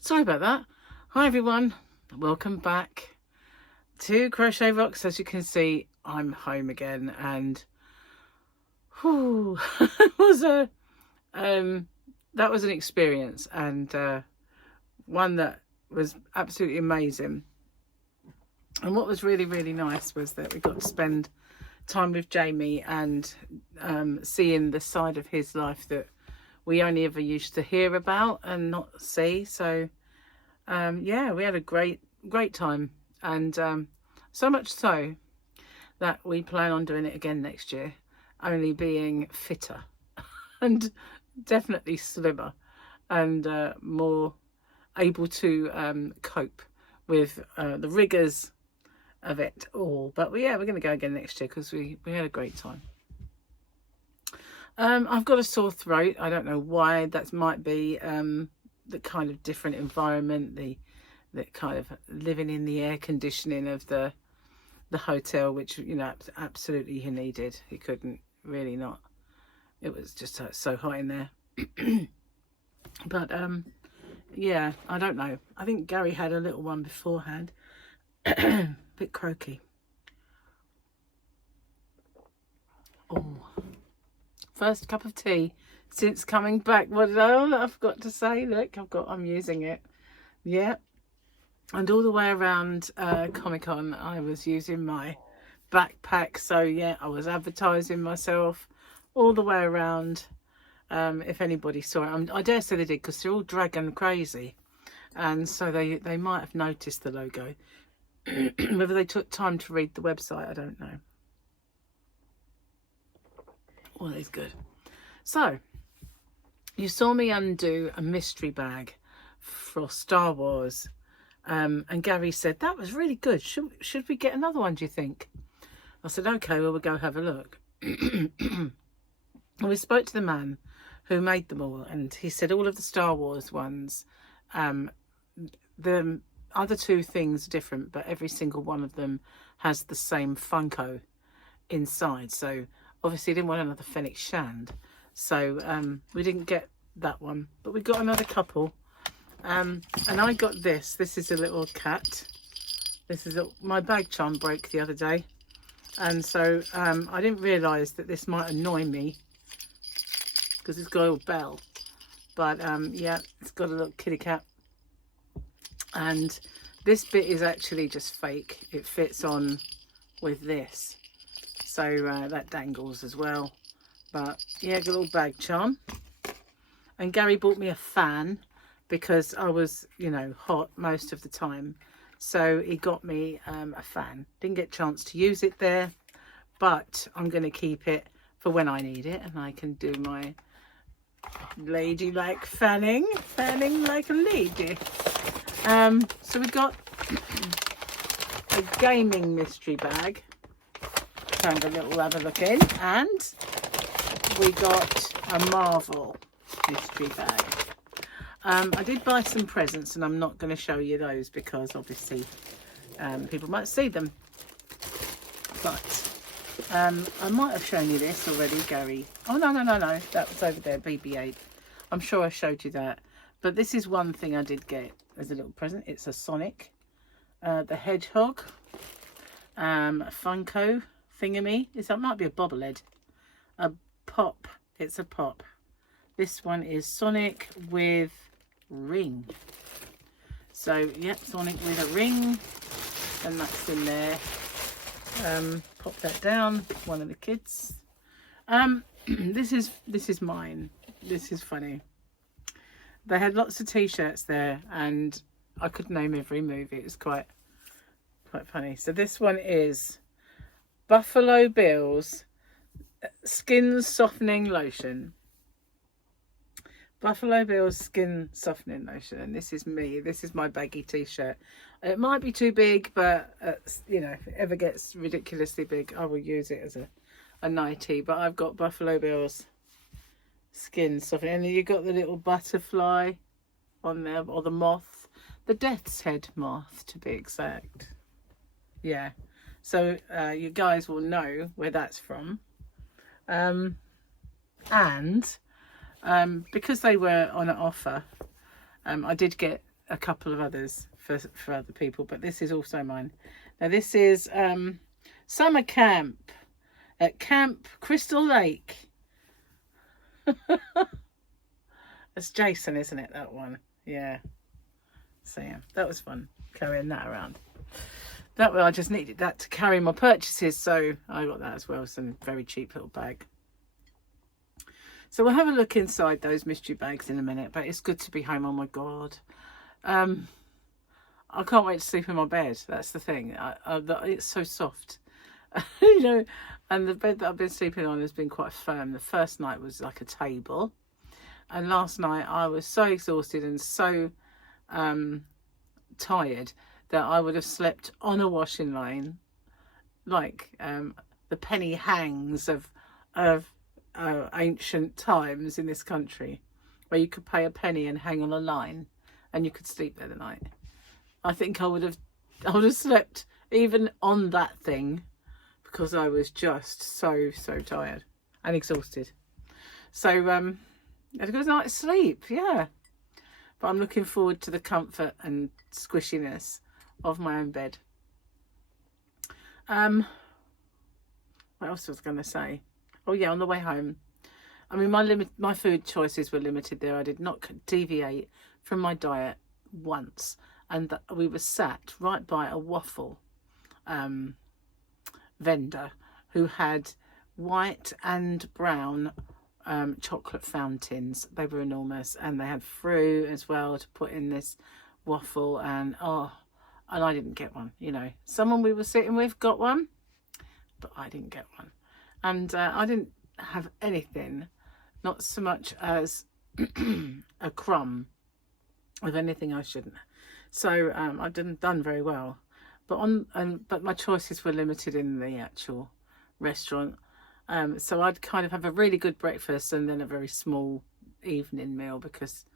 Sorry about that. Hi everyone, welcome back to Crochet Rocks. As you can see, I'm home again, and it was that was an experience, and one that was absolutely amazing. And what was really, really nice was that we got to spend time with Jamie and seeing the side of his life that we only ever used to hear about and not see. So yeah, we had a great time, and so much so that we plan on doing it again next year, only being fitter and definitely slimmer and more able to cope with the rigours of it all. But yeah, we're going to go again next year because we had a great time. I've got a sore throat. I don't know why. That might be the kind of different environment, the kind of living in the air conditioning of the hotel, which, you know, absolutely he needed. He couldn't really not. It was just so hot in there. But yeah, I don't know. I think Gary had a little one beforehand. Bit croaky. Oh, first cup of tea since coming back. What did I forgot to say? Look, I'm using it. Yeah. And all the way around Comic-Con, I was using my backpack. So yeah, I was advertising myself all the way around. If anybody saw it, I dare say they did, because they're all dragon crazy, and so they might have noticed the logo. Whether they took time to read the website, I don't know. Well, it's good. So you saw me undo a mystery bag for Star Wars, and Gary said that was really good. Should we get another one, do you think? I said, okay, well, we'll go have a look. And we spoke to the man who made them all, and he said all of the Star Wars ones, the other two things are different, but every single one of them has the same Funko inside. So obviously he didn't want another Fennec Shand, so we didn't get that one, but we got another couple. And I got this. This is a little cat. This is my bag charm broke the other day, and so I didn't realise that this might annoy me because it's got a little bell. But yeah, it's got a little kitty cat, and this bit is actually just fake. It fits on with this, so that dangles as well. But yeah, got a little bag charm. And Gary bought me a fan because I was, you know, hot most of the time, so he got me a fan. Didn't get a chance to use it there, but I'm going to keep it for when I need it, and I can do my ladylike fanning like a lady. So we got a gaming mystery bag. Found a little have a look in, and we got a Marvel mystery bag. I did buy some presents, and I'm not going to show you those because obviously people might see them. But I might have shown you this already, Gary. Oh, no. That was over there, BB-8. I'm sure I showed you that. But this is one thing I did get as a little present. It's a Sonic the Hedgehog Funko thingamy. That might be a bobblehead. A pop. It's a pop. This one is Sonic with ring. So, yep, Sonic with a ring. And that's in there. Pop that down. One of the kids. This is mine. This is funny. They had lots of t-shirts there, and I could name every movie. It was quite funny. So this one is Buffalo Bill's Skin Softening Lotion. Buffalo Bill's Skin Softening Lotion, and this is me. This is my baggy t-shirt. It might be too big, but you know, if it ever gets ridiculously big, I will use it as a nightie. But I've got Buffalo Bill's Skin Softening, and you've got the little butterfly on there, or the moth, the death's head moth to be exact. Yeah, so you guys will know where that's from. And Because they were on an offer, I did get a couple of others for other people, but this is also mine. Now this is summer camp at Camp Crystal Lake. That's Jason, isn't it, that one? Yeah. So yeah, that was fun carrying that around. That way I just needed that to carry my purchases, so I got that as well. Some very cheap little bag. So we'll have a look inside those mystery bags in a minute, but it's good to be home. Oh my God. I can't wait to sleep in my bed. That's the thing. It's so soft. You know, and the bed that I've been sleeping on has been quite firm. The first night was like a table. And last night I was so exhausted and so tired that I would have slept on a washing line, like the penny hangs of ancient times in this country, where you could pay a penny and hang on a line and you could sleep there the night. I think I would have slept even on that thing, because I was just so tired and exhausted. So I had a good night's sleep, yeah. But I'm looking forward to the comfort and squishiness of my own bed. What else was I going to say? Oh yeah, on the way home, I mean, my food choices were limited there. I did not deviate from my diet once, and we were sat right by a waffle vendor who had white and brown chocolate fountains. They were enormous, and they had fruit as well to put in this waffle. And I didn't get one. You know, someone we were sitting with got one, but I didn't get one. And I didn't have anything, not so much as a crumb of anything I shouldn't. So I didn't done very well. But my choices were limited in the actual restaurant. So I'd kind of have a really good breakfast and then a very small evening meal, because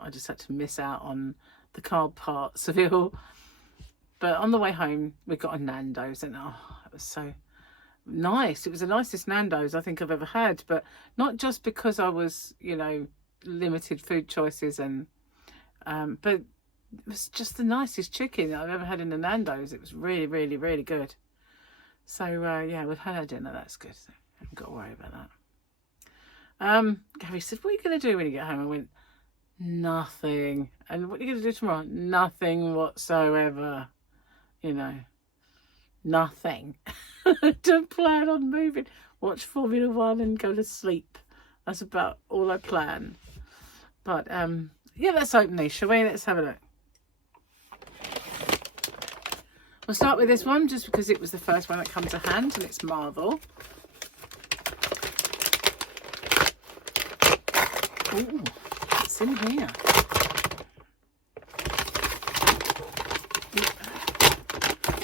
I just had to miss out on the carb parts of it all. But on the way home, we got a Nando's, and it was so nice. It was the nicest Nando's I think I've ever had, but not just because I was, you know, limited food choices, and but it was just the nicest chicken I've ever had in the Nando's. It was really good. So yeah, we've had our dinner. That's good. So I haven't got to worry about that. Gary said, "What are you going to do when you get home?" I went, "Nothing." "And what are you going to do tomorrow?" "Nothing whatsoever. You know, nothing." Don't plan on moving. Watch Formula 1 and go to sleep. That's about all I plan. But yeah, let's open these, shall we? Let's have a look. We'll start with this one just because it was the first one that comes to hand, and it's Marvel. Ooh, what's in here?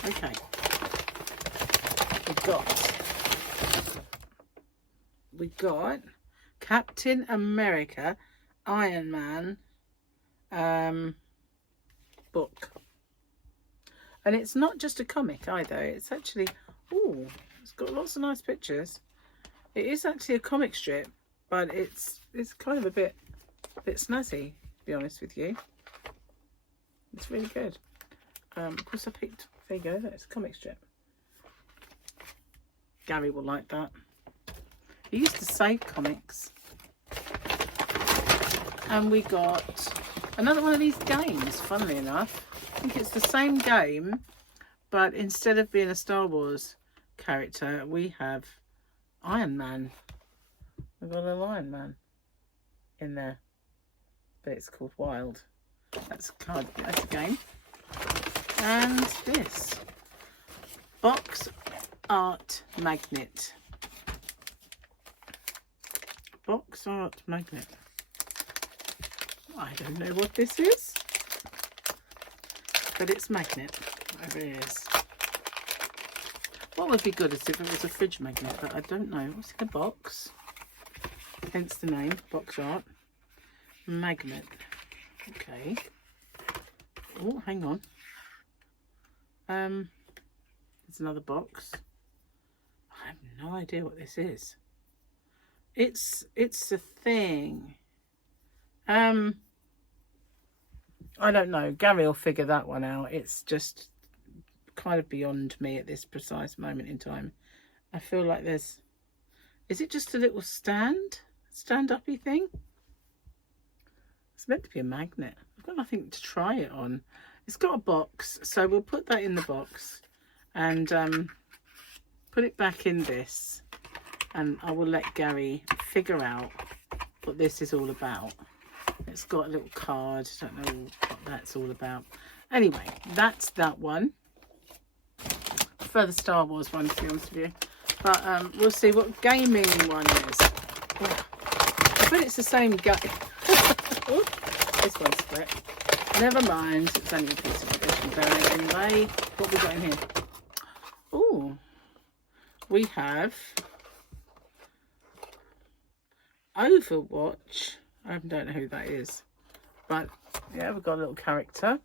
Okay. We got Captain America Iron Man book. And it's not just a comic either. It's actually, it's got lots of nice pictures. It is actually a comic strip, but it's kind of a bit snazzy, to be honest with you. It's really good. Of course I picked, there you go, that's a comic strip. Gary will like that. He used to save comics. And we got another one of these games, funnily enough. I think it's the same game, but instead of being a Star Wars character, we have Iron Man. We've got a little Iron Man in there, but it's called Wild. That's a game. And this box art magnet. Box art magnet. I don't know what this is, but it's magnet. Whatever it is. What would be good is if it was a fridge magnet, but I don't know. What's in the box? Hence the name, box art magnet. Okay. Oh, hang on. There's another box. I have no idea what this is. It's a thing. I don't know. Gary will figure that one out. It's just kind of beyond me at this precise moment in time. I feel like there's... Is it just a little stand-uppy thing? It's meant to be a magnet. I've got nothing to try it on. It's got a box, so we'll put that in the box and put it back in this, and I will let Gary figure out what this is all about. It's got a little card. I don't know what that's all about. Anyway, that's that one. I prefer the Star Wars one, to be honest with you. But we'll see what gaming one is. Oh, I bet it's the same game. This one's split. Never mind. It's only a piece of addition bag anyway. What have we got in here? Oh, we have Overwatch. I don't know who that is, but yeah, we've got a little character.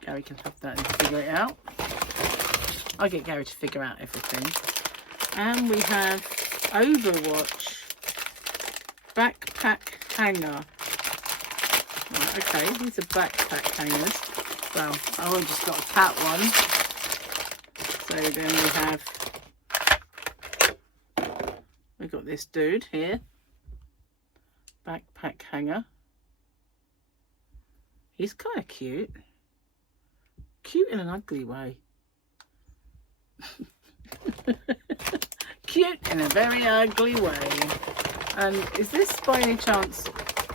Gary can have that and figure it out. I get Gary to figure out everything. And we have Overwatch backpack hanger. Right, okay, these are backpack hangers. Well, I only just got a cat one. So then we've got this dude here. Backpack hanger. He's kind of cute. Cute in an ugly way. Cute in a very ugly way. And is this by any chance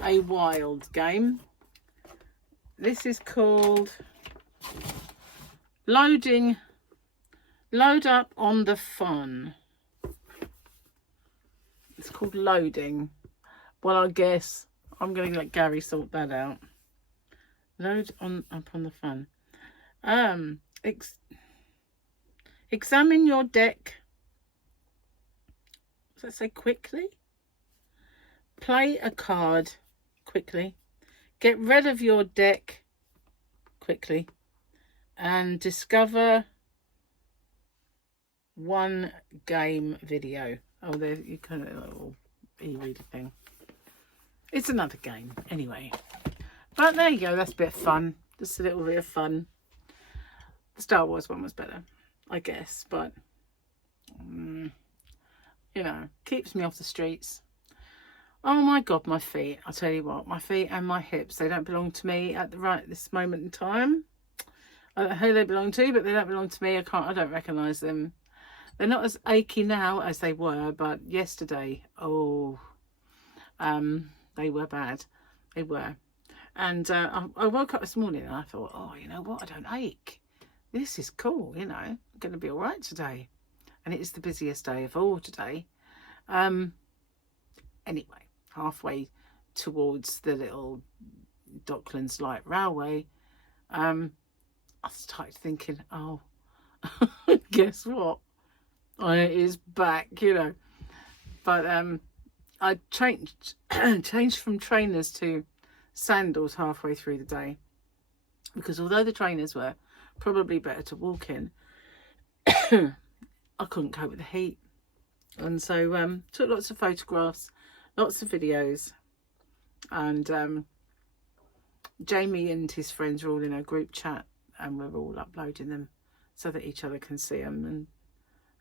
a wild game? This is called Load Up on the Fun. It's called Loading. Well, I guess I'm going to let Gary sort that out. Up on the Fun. Examine your deck. Does that say quickly? Play a card quickly. Get rid of your deck quickly. And discover one game video. Oh, there you kind of little e-reader thing. It's another game anyway. But there you go. That's a bit of fun. Just a little bit of fun. The Star Wars one was better, I guess, but you know, keeps me off the streets. Oh my God, my feet. I'll tell you what, my feet and my hips, they don't belong to me at this moment in time. I don't know who they belong to, but they don't belong to me. I don't recognise them. They're not as achy now as they were, but yesterday, oh, they were bad. They were. And I woke up this morning and I thought, oh, you know what? I don't ache. This is cool, you know. I'm going to be all right today. And it's the busiest day of all today. Anyway, halfway towards the little Docklands Light Railway, I started thinking, oh, guess what? It is back, you know. But I changed from trainers to sandals halfway through the day, because although the trainers were probably better to walk in, I couldn't cope with the heat. And so took lots of photographs, lots of videos, and Jamie and his friends are all in a group chat, and we're all uploading them so that each other can see them. And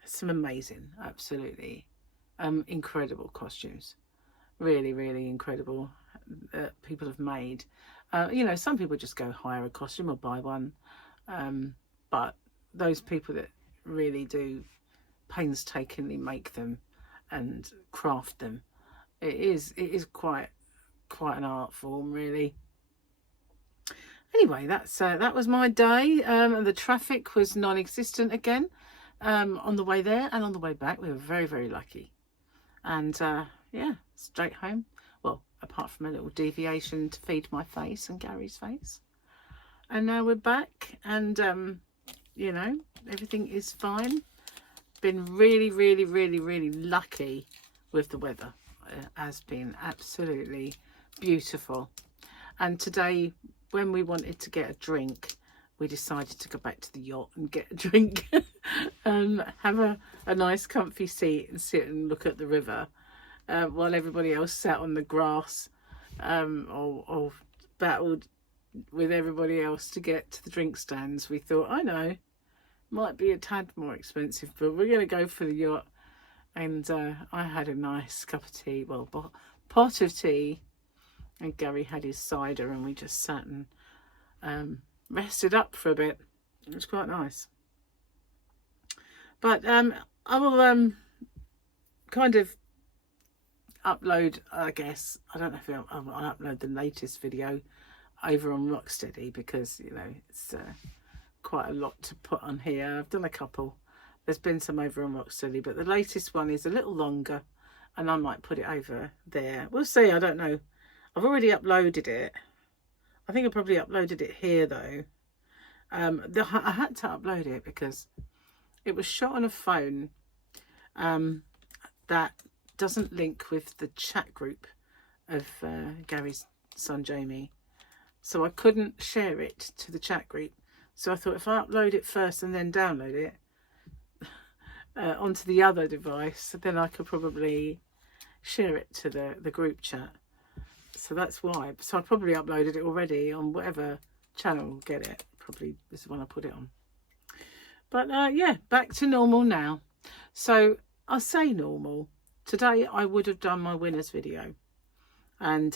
some amazing, absolutely incredible costumes, really, really incredible, that people have made. You know, some people just go hire a costume or buy one, but those people that really do painstakingly make them and craft them, it is quite an art form, really. Anyway, that was my day. And the traffic was non-existent again on the way there and on the way back. We were very, very lucky. And yeah, straight home. Well, apart from a little deviation to feed my face and Gary's face. And now we're back, and you know, everything is fine. Been really, really, really, really lucky with the weather. It has been absolutely beautiful. And today, when we wanted to get a drink, we decided to go back to the yacht and get a drink. have a nice comfy seat and sit and look at the river, while everybody else sat on the grass, or battled with everybody else to get to the drink stands. We thought, I know, might be a tad more expensive, but we're going to go for the yacht. And I had a nice cup of tea, well, pot of tea, and Gary had his cider, and we just sat and rested up for a bit. It was quite nice. But I will kind of upload, I guess, I don't know if I'll upload the latest video over on Rocksteady, because, you know, it's quite a lot to put on here. I've done a couple. There's been some over on Rocksteady, but the latest one is a little longer, and I might put it over there. We'll see, I don't know. I've already uploaded it. I think I probably uploaded it here, though. I had to upload it because it was shot on a phone that doesn't link with the chat group of Gary's son Jamie, so I couldn't share it to the chat group. So I thought, if I upload it first and then download it onto the other device, then I could probably share it to the group chat. So that's why. So I probably uploaded it already on whatever channel will get it. Probably this is when I put it on. But yeah, back to normal now. So I say normal. Today I would have done my winners video, and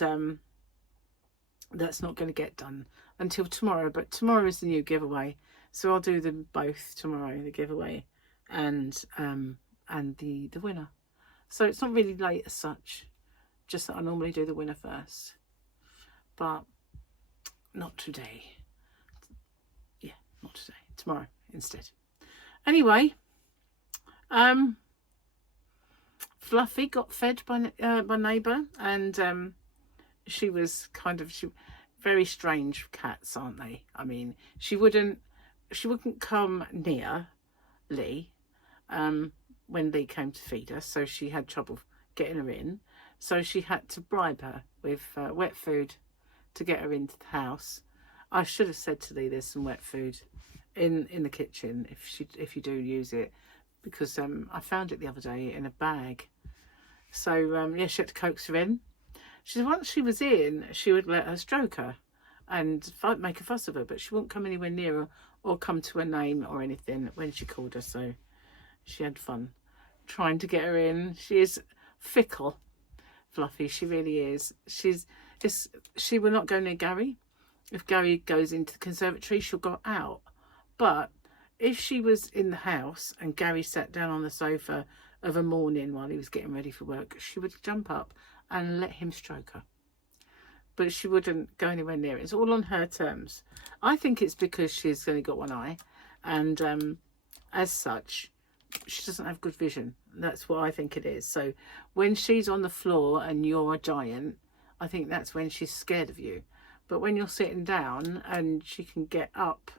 that's not going to get done until tomorrow. But tomorrow is the new giveaway, so I'll do them both tomorrow, the giveaway and the winner. So it's not really late as such, just that I normally do the winner first, but not today. Yeah, not today. Tomorrow instead. Anyway, Fluffy got fed by my neighbour, and she was very strange cats, aren't they? I mean, she wouldn't come near Lee when Lee came to feed her, so she had trouble getting her in. So she had to bribe her with wet food to get her into the house. I should have said to Lee, there's some wet food in the kitchen if you do use it, because I found it the other day in a bag. So yeah, she had to coax her in. She said once she was in, she would let her stroke her and make a fuss of her, but she wouldn't come anywhere near her or come to her name or anything when she called her. So she had fun trying to get her in. She is fickle, Fluffy. She really is. She will not go near Gary. If Gary goes into the conservatory, she'll go out. But if she was in the house and Gary sat down on the sofa of a morning while he was getting ready for work, she would jump up and let him stroke her. But she wouldn't go anywhere near it. It's all on her terms. I think it's because she's only got one eye, and as such, she doesn't have good vision. That's what I think it is. So when she's on the floor and you're a giant, I think that's when she's scared of you. But when you're sitting down and she can get up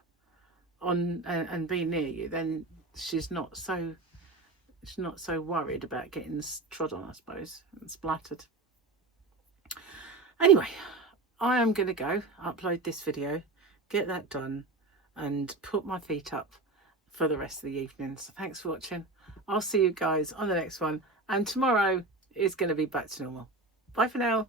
on and be near you, then she's not so worried about getting trod on, I suppose, and splattered. Anyway, I am going to go upload this video, get that done, and put my feet up for the rest of the evening. So thanks for watching. I'll see you guys on the next one, and tomorrow is going to be back to normal. Bye for now.